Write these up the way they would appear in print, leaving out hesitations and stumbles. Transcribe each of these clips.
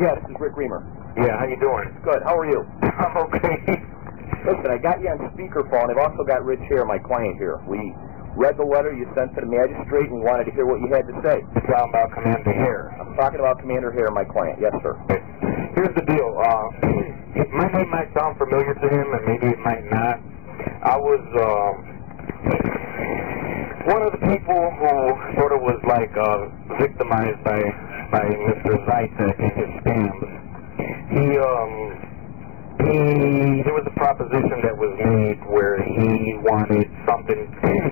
Yeah, this is Rick Reamer. Yeah, how you doing? Good. How are you? I'm okay. Listen, I got you on speakerphone. I've also got Rich here, my client here. We read the letter you sent to the magistrate and wanted to hear what you had to say. You're talking about Commander Hare. I'm talking about Commander Hare, my client. Yes, sir. Here's the deal. My name might sound familiar to him, and maybe it might not. I was one of the people who sort of was like victimized by Mr. Zytek and his scams. There was a proposition that was made where he wanted something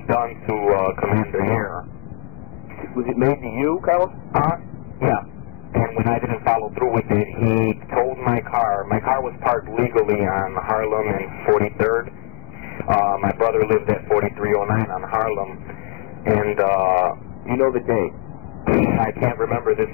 done to Commander Hare. Was it made to you, Carlos? Yeah. And when I didn't follow through with it, he towed my car. My car was parked legally on Harlem and 43rd. My brother lived at 4309 on Harlem. And, you know the day? I can't remember this.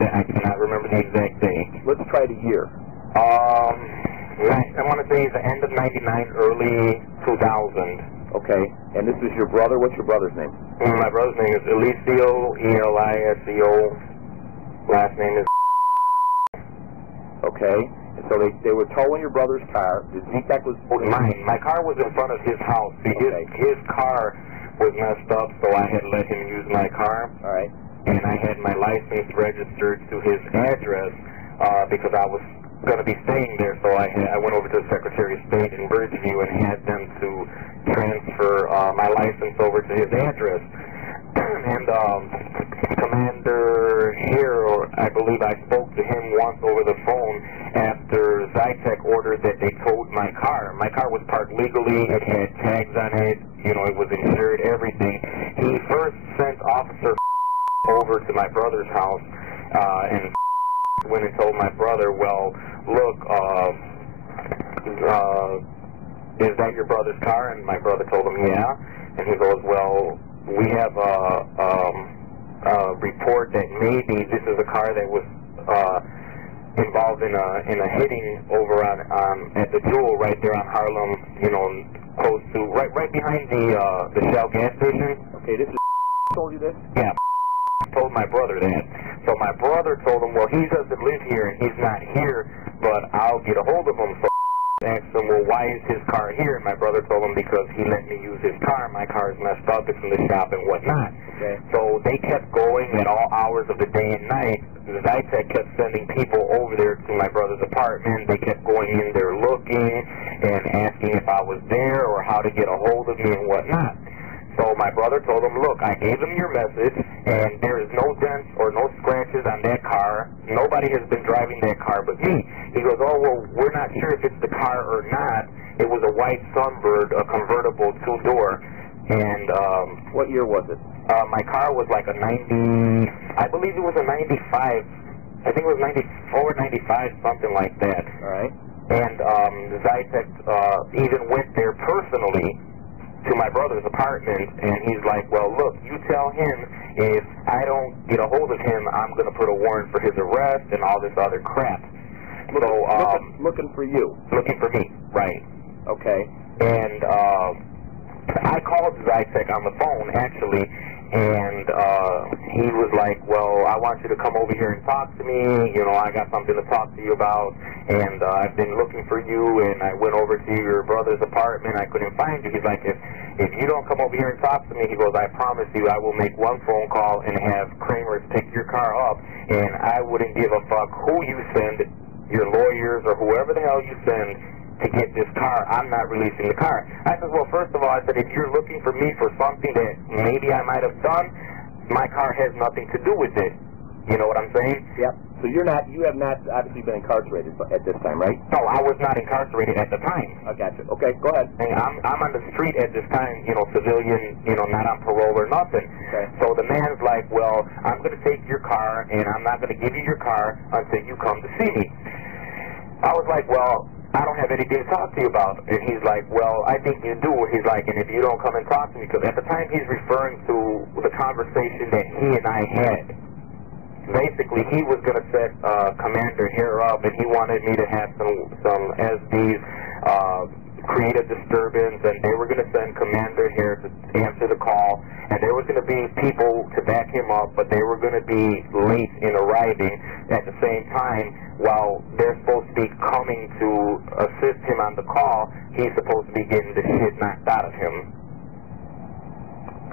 I cannot remember the exact day. Let's try the year. I want to say the end of 99, early 2000. Okay. And this is your brother? What's your brother's name? My brother's name is Eliseo, E-L-I-S-E-O. Last name is... Okay. And so they were towing your brother's car. The Zytek was... Mine. My car was in front of his house. See, his car was messed up, so I had let him use my car. All right. And I had my license registered to his address because I was going to be staying there, so I went over to the Secretary of State in Bridgeview and had them to transfer my license over to his address. And Commander Hare, I believe I spoke to him once over the phone after Zytek ordered that they towed my car. My car was parked legally, it had tags on it, you know, it was insured, everything. He first sent Officer over to my brother's house and went and told my brother, well, look, is that your brother's car? And my brother told him, yeah. And he goes, well, we have a report that maybe this is a car that was involved in a hitting over at the Jewel right there on Harlem, you know, close to right behind the Shell gas station. Okay, this is told you this? Yeah. Told my brother that. So my brother told him, well, he doesn't live here and he's not here, but I'll get a hold of him. So I asked him, well, why is his car here? And my brother told him, because he let me use his car. My car is messed up. It's in the shop and whatnot. Okay. So they kept going at all hours of the day and night. Zytek kept sending people over there to my brother's apartment. They kept going in there looking and asking if I was there or how to get a hold of me and whatnot. So my brother told him, look, I gave him your message, and there is no dents or no scratches on that car. Nobody has been driving that car but me. He goes, oh, well, we're not sure if it's the car or not. It was a white Sunbird, a convertible two-door. And what year was it? My car was like a 90, I believe it was a 95. I think it was 94, 95, something like that. All right. And Zytek even went there personally to my brother's apartment, and he's like, well, look, you tell him if I don't get a hold of him, I'm going to put a warrant for his arrest and all this other crap. Looking for you. Looking for me, right. Okay. And I called Zytek on the phone, actually, and he was like, well, I want you to come over here and talk to me. You know, I got something to talk to you about, and I've been looking for you, and I went over to your brother's apartment. I couldn't find you. He's like, if you don't come over here and talk to me, he goes, I promise you I will make one phone call and have Kramer's pick your car up, and I wouldn't give a fuck who you send, your lawyers or whoever the hell you send, to get this car. I'm not releasing the car. I said, well, first of all, I said, if you're looking for me for something that maybe I might have done, my car has nothing to do with it. You know what I'm saying? Yep. So you have not obviously been incarcerated at this time, right? No, I was not incarcerated at the time. I got you. Okay, go ahead. And I'm on the street at this time, you know, civilian, you know, not on parole or nothing. Okay. So the man's like, well, I'm going to take your car, and I'm not going to give you your car until you come to see me. I was like, well, I don't have anything to talk to you about. And he's like, well, I think you do. He's like, and if you don't come and talk to me, because at the time he's referring to the conversation that he and I had. Basically, he was going to set Commander Hare up, and he wanted me to have some SDs create a disturbance, and they were going to send Commander here to answer the call, and there was going to be people to back him up, but they were going to be late in arriving at the same time. While they're supposed to be coming to assist him on the call, he's supposed to be getting the shit knocked out of him.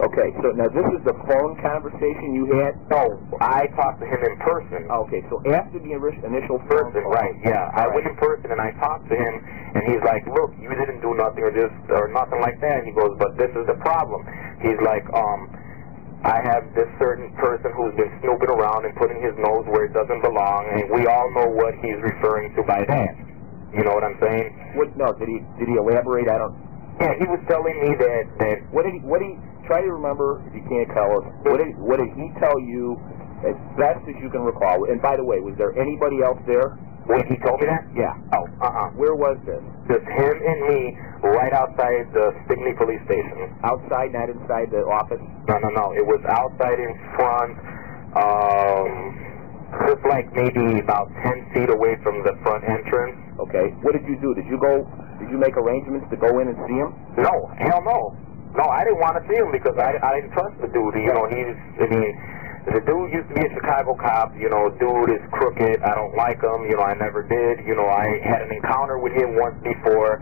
Okay, so now this is the phone conversation you had? No, I talked to him in person. Okay, so after the initial phone Person, call. right, yeah. I went in person and I talked to him, and he's like, look, you didn't do nothing or nothing like that. He goes, but this is the problem. He's like, I have this certain person who's been snooping around and putting his nose where it doesn't belong, and we all know what he's referring to by that. You know what I'm saying? No, did he elaborate? I don't... Yeah, he was telling me that What did he try to remember, if you can't tell us, what did he tell you as best as you can recall? And by the way, was there anybody else there? when he told me that? Yeah. Oh, Where was this? Just him and me right outside the Stickney police station. Outside, not inside the office? No. It was outside in front, just like maybe about 10 feet away from the front entrance. Okay. What did you do? Did you make arrangements to go in and see him? No, hell no. No, I didn't want to see him because I didn't trust the dude. You know, the dude used to be a Chicago cop. You know, dude is crooked. I don't like him. You know, I never did. You know, I had an encounter with him once before.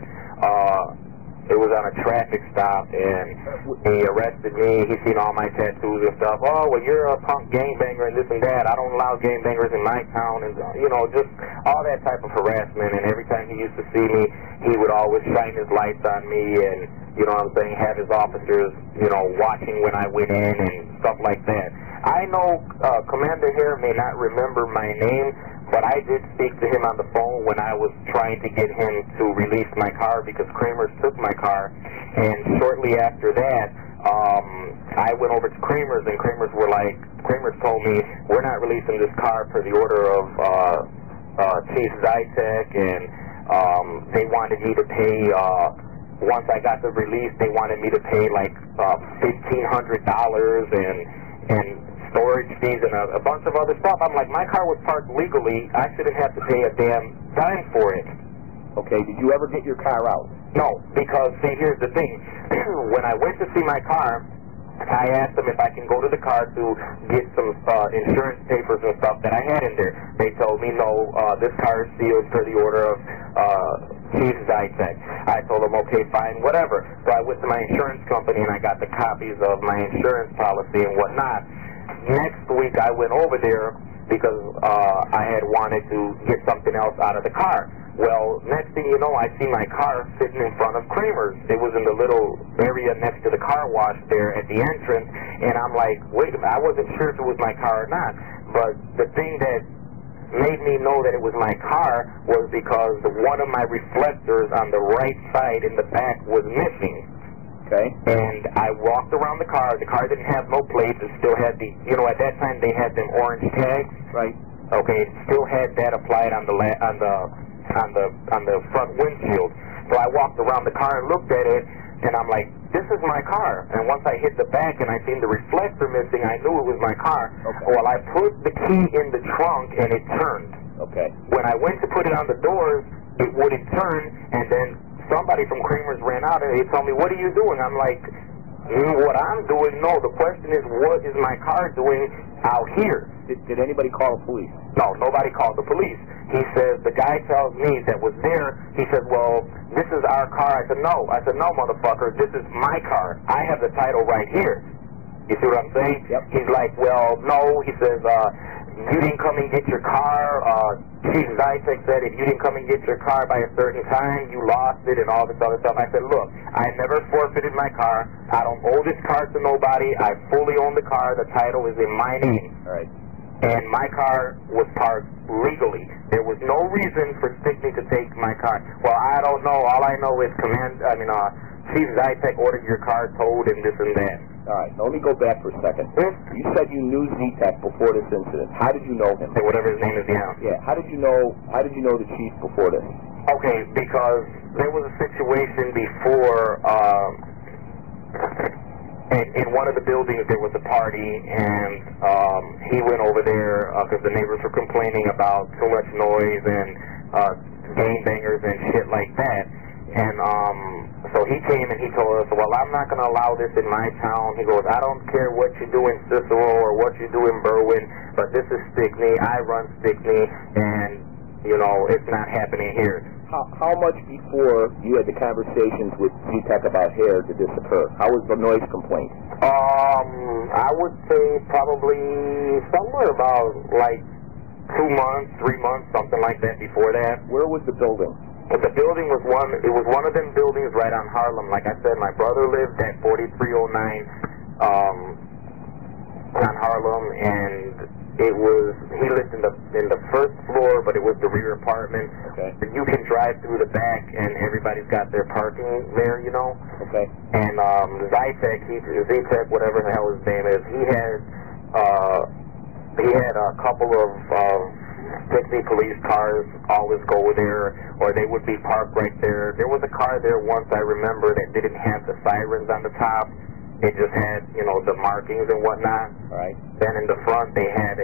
It was on a traffic stop, and he arrested me. He seen all my tattoos and stuff. Oh, well, you're a punk gangbanger and this and that. I don't allow gangbangers in my town, and you know, just all that type of harassment. And every time he used to see me, he would always shine his lights on me, and you know what I'm saying, have his officers, you know, watching when I went in and stuff like that. I know Commander here may not remember my name, but I did speak to him on the phone when I was trying to get him to release my car because Kramer's took my car. And shortly after that, I went over to Kramer's, and Kramer's told me, we're not releasing this car per the order of Chief Zytek, and they wanted me to pay, once I got the release, they wanted me to pay like $1,500 and storage fees and a bunch of other stuff. I'm like, my car was parked legally. I shouldn't have to pay a damn dime for it. Okay, did you ever get your car out? No, because, see, here's the thing. When I went to see my car, I asked them if I can go to the car to get some insurance papers and stuff that I had in there. They told me, no, this car is sealed per the order of Chief Zytek. I told them, okay, fine, whatever. So I went to my insurance company and I got the copies of my insurance policy and whatnot. Next week I went over there because I had wanted to get something else out of the car. Well, next thing you know, I see my car sitting in front of Kramer's. It was in the little area next to the car wash there at the entrance, and I'm like, wait a minute, I wasn't sure if it was my car or not. But the thing that made me know that it was my car was because one of my reflectors on the right side in the back was missing. Okay. And I walked around the car. The car didn't have no plates. It still had the, you know, at that time they had them orange tags. Right. Okay. It still had that applied on the front windshield. So I walked around the car and looked at it, and I'm like, this is my car. And once I hit the back and I seen the reflector missing, I knew it was my car. Okay. Well, I put the key in the trunk and it turned. Okay. When I went to put it on the doors, it wouldn't turn, and then somebody from Kramer's ran out and they told me, what are you doing? I'm like, what I'm doing? No, the question is, what is my car doing out here? Did anybody call the police? No, nobody called the police. He says, the guy tells me that was there, he said, well, this is our car. I said, no. I said, no, motherfucker, this is my car. I have the title right here. You see what I'm saying? Yep. He's like, well, no. He says, you didn't come and get your car. Chief Zytek said if you didn't come and get your car by a certain time, you lost it and all this other stuff. I said, look, I never forfeited my car. I don't owe this car to nobody. I fully own the car. The title is in my name. All right. And my car was parked legally. There was no reason for Stickney to take my car. Well, I don't know. All I know is Chief Zytek ordered your car towed and this and that. All right. Now let me go back for a second. You said you knew Zytek before this incident. How did you know him? Whatever his name is, yeah. Yeah. How did you know the chief before this? Okay, because there was a situation before. In one of the buildings there was a party, and he went over there because the neighbors were complaining about too much noise and gangbangers and shit like that. And so he came and he told us, well, I'm not going to allow this in my town. He goes, I don't care what you do in Cicero or what you do in Berwyn, but this is Stickney. I run Stickney, and, you know, it's not happening here. How much before you had the conversations with Z-Tech about hair did this occur? How was the noise complaint? I would say probably somewhere about like 2 months, 3 months, something like that before that. Where was the building? The building was one of them buildings right on Harlem. Like I said, my brother lived at 4309 on Harlem, and he lived in the first floor, but it was the rear apartment. Okay. You can drive through the back, and everybody's got their parking there, you know. Okay. And Z-Tech, whatever the hell his name is, he had a couple of Stickney police cars always go there, or they would be parked right there. There was a car there once, I remember, that didn't have the sirens on the top. It just had, you know, the markings and whatnot. All right. Then in the front, they had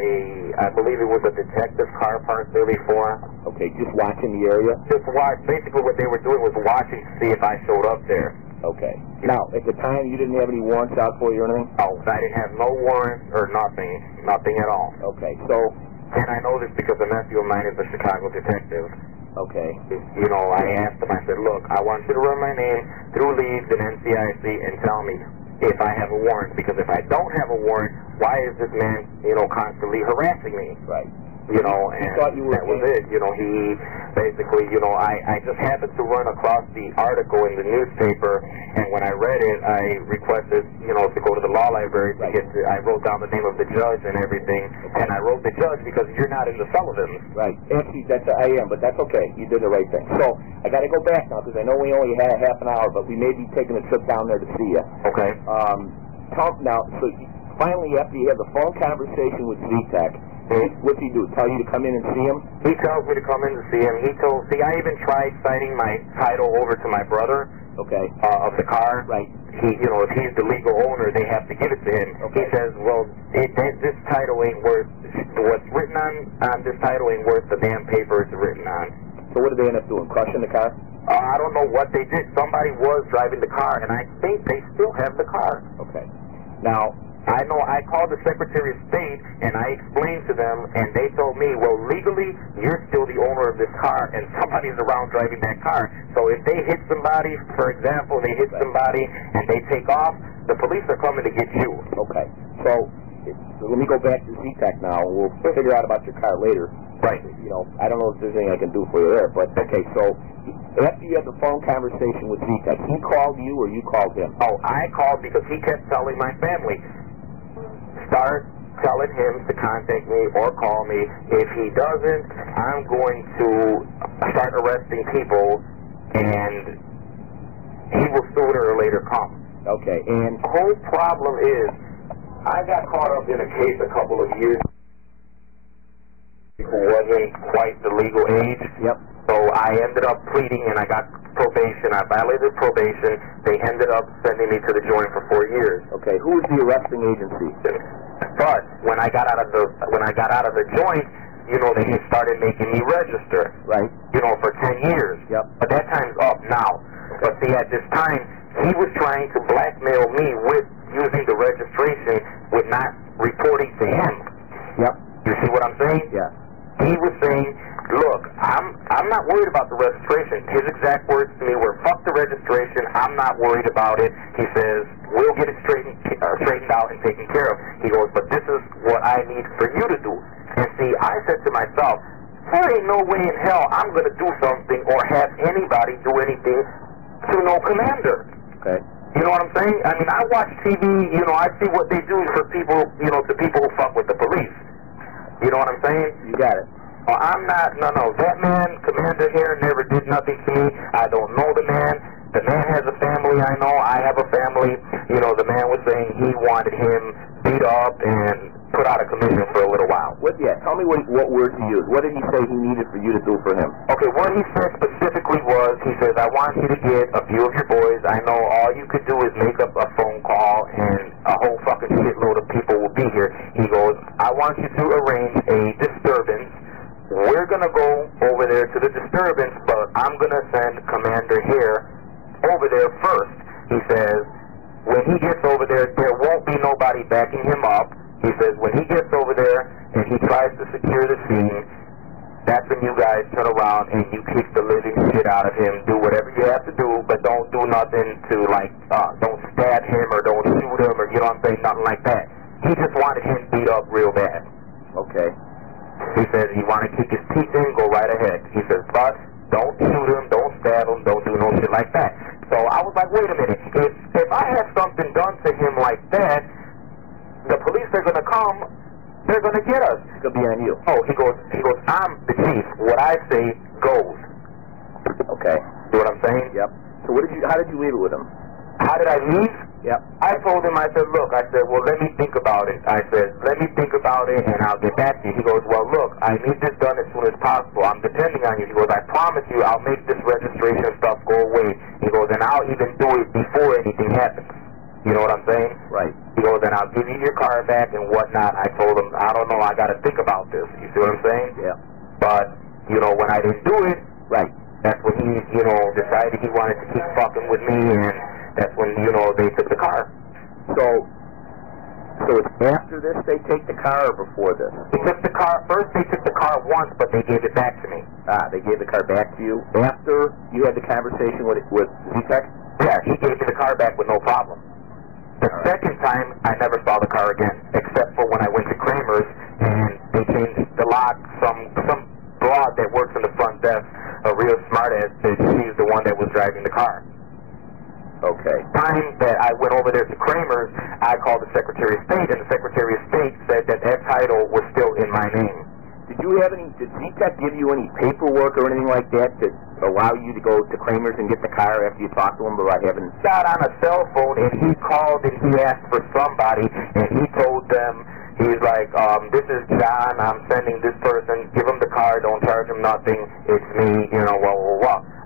I believe it was a detective car parked there before. Okay, just watching the area? Just watch. Basically what they were doing was watching to see if I showed up there. Okay. Now, at the time, you didn't have any warrants out for you or anything? Oh, I didn't have no warrants or nothing. Nothing at all. Okay, so... And I know this because a nephew of mine is a Chicago detective. Okay. You know, I asked him, I said, look, I want you to run my name through Leeds and NCIC and tell me if I have a warrant, because if I don't have a warrant, why is this man, you know, constantly harassing me? Right. You know, and that was it. You know, he basically, you know, I just happened to run across the article in the newspaper, and when I read it, I requested, you know, to go to the law library to I wrote down the name of the judge and everything, and I wrote the judge because you're not in the Sullivans. Right. Actually, I am, but that's okay. You did the right thing. So, I got to go back now, because I know we only had a half an hour, but we may be taking a trip down there to see you. Okay. Now, so finally, after you have the phone conversation with Z-Tech, what's he do? Tell you to come in and see him? He tells me to come in to see him. I even tried citing my title over to my brother. Okay. Of the car. Right. You know, if he's the legal owner, they have to give it to him. Okay. He says, well, this title ain't worth, what's written on this title ain't worth the damn paper it's written on. So what did they end up doing? Crushing the car? I don't know what they did. Somebody was driving the car, and I think they still have the car. Okay. Now, I know I called the Secretary of State, and I explained to them, and they told me, well, legally, you're still the owner of this car, and somebody's around driving that car. So if they hit somebody, for example, they hit somebody, and they take off, the police are coming to get you. Okay. So let me go back to Z-Tech now, and we'll figure out about your car later. Right. You know, I don't know if there's anything I can do for you there, but okay, so after you had the phone conversation with Z-Tech, he called you or you called him? Oh, I called because he kept telling my family, start telling him to contact me or call me. If he doesn't, I'm going to start arresting people, and he will sooner or later come. Okay, and the whole problem is, I got caught up in a case a couple of years who wasn't quite the legal age. Yep. So I ended up pleading, and I got probation. I violated probation. They ended up sending me to the joint for 4 years. Okay, who was the arresting agency? But when I got out of the joint, you know, they started making me register. Right. You know, for 10 years. Yep. But that time's up now. Okay. But see, at this time, he was trying to blackmail me with using the registration with not reporting to him. Yep. You see what I'm saying? Yeah. He was saying, look, I'm not worried about the registration. His exact words to me were, fuck the registration, I'm not worried about it. He says, we'll get it straightened out and taken care of. He goes, but this is what I need for you to do. And see, I said to myself, there ain't no way in hell I'm going to do something or have anybody do anything to no commander. Okay. You know what I'm saying? I mean, I watch TV, you know, I see what they do for people, you know, to people who fuck with the police. You know what I'm saying? You got it. Well, I'm not, no, that man, Commander here, never did nothing to me. I don't know the man. The man has a family, I know. I have a family. You know, the man was saying he wanted him beat up and put out of commission for a little while. Tell me what words he used. What did he say he needed for you to do for him? Okay, what he said specifically was, he says, I want you to get a few of your boys. I know all you could do is make up a phone call and a whole fucking shitload of people will be here. He goes, I want you to arrange a disturbance. We're going to go over there there to the disturbance, but I'm going to send Commander here over there first. He says, when he gets over there, there won't be nobody backing him up. He says, when he gets over there and he tries to secure the scene, that's when you guys turn around and you kick the living shit out of him. Do whatever you have to do, but don't do nothing to, like, don't stab him or don't shoot him or, you know what I'm saying, nothing like that. He just wanted him beat up real bad. Okay. He says, you want to kick his teeth in, go right ahead. He says, but don't shoot him, don't stab him, don't do no shit like that. So I was like, wait a minute. If I have something done to him like that, the police are going to come. They're going to get us. It's going to be on you. Oh, he goes, I'm the chief. What I say goes. Okay. See what I'm saying? Yep. So how did you leave it with him? How did I leave? Yep. I told him, I said, look, well, let me think about it. I said, let me think about it, and I'll get back to you. He goes, well, look, I need this done as soon as possible. I'm depending on you. He goes, I promise you I'll make this registration stuff go away. He goes, and I'll even do it before anything happens. You know what I'm saying? Right. He goes, and I'll give you your car back and whatnot. I told him, I don't know, I got to think about this. You see what I'm saying? Yeah. But, you know, when I didn't do it, right, that's when he, you know, decided he wanted to keep fucking with me, and that's when, you know, they took the car. So it's after this they take the car or before this? They took the car, first they took the car once, but they gave it back to me. They gave the car back to you after you had the conversation with Z-Tech? Yeah, he gave me the car back with no problem. The second time, I never saw the car again, except for when I went to Kramer's, and they changed the lock. Some broad that works in the front desk, a real smartass, she's the one that was driving the car. Okay. Time that I went over there to Kramer's, I called the Secretary of State, and the Secretary of State said that title was still in my name. Did Z-Tech give you any paperwork or anything like that to allow you to go to Kramer's and get the car after you talked to him about having... Got on a cell phone, and he called and he asked for somebody, and he told them, he's like, this is John, I'm sending this person, give him the car, don't charge him nothing, it's me, you know,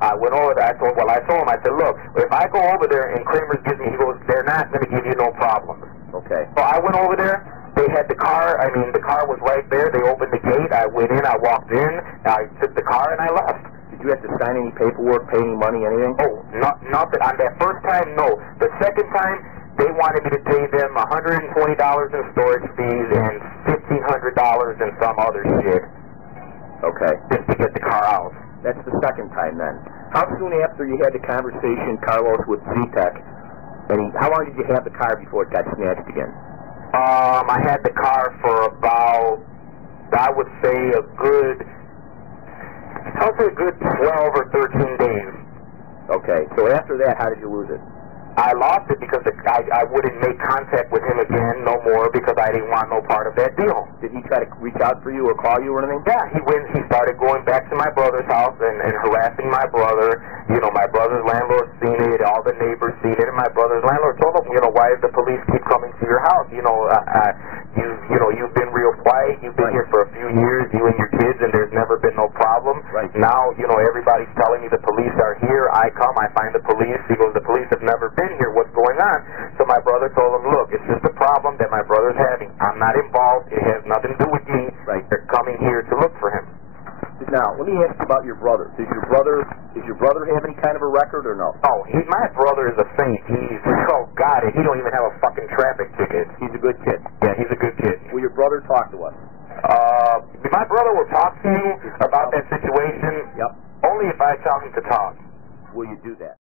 I went over there, I told him, I said, look, if I go over there and Kramer's gives me, he goes, they're not going to give you no problems. Okay. So I went over there. They had the car, the car was right there. They opened the gate. I went in, I walked in, I took the car, and I left. Did you have to sign any paperwork, pay any money, anything? Oh, nothing. On that first time, no. The second time, they wanted me to pay them $120 in storage fees and $1,500 in some other shit. Okay. Just to get the car out. That's the second time, then. How soon after you had the conversation, Carlos, with Z-Tech, how long did you have the car before it got snatched again? I had the car for about, I would say a good 12 or 13 days. Okay, so after that, how did you lose it? I lost it because I wouldn't make contact with him again no more because I didn't want no part of that deal. Did he try to reach out for you or call you or anything? Yeah, he started going back to my brother's house and harassing my brother. You know, my brother's landlord seen it, all the neighbors seen it, and my brother's landlord told him, you know, why does the police keep coming to your house? You know, you've been real quiet, you've been here for a few years, you and your kids, and there's never been no problem. Right. Now, you know, everybody's telling me the police are here. I come, I find the police. He goes, the police have never been here. What's going on? So my brother told him, look, it's just a problem that my brother's having. I'm not involved. It has nothing to do with me. Right. They're coming here to look for him. Now, let me ask you about your brother. Does your brother have any kind of a record or no? Oh, my brother is a saint. Oh God, he don't even have a fucking traffic ticket. He's a good kid. Yeah, he's a good kid. Will your brother talk to us? My brother will talk to you about that situation. Yep. Only if I tell him to talk. Will you do that?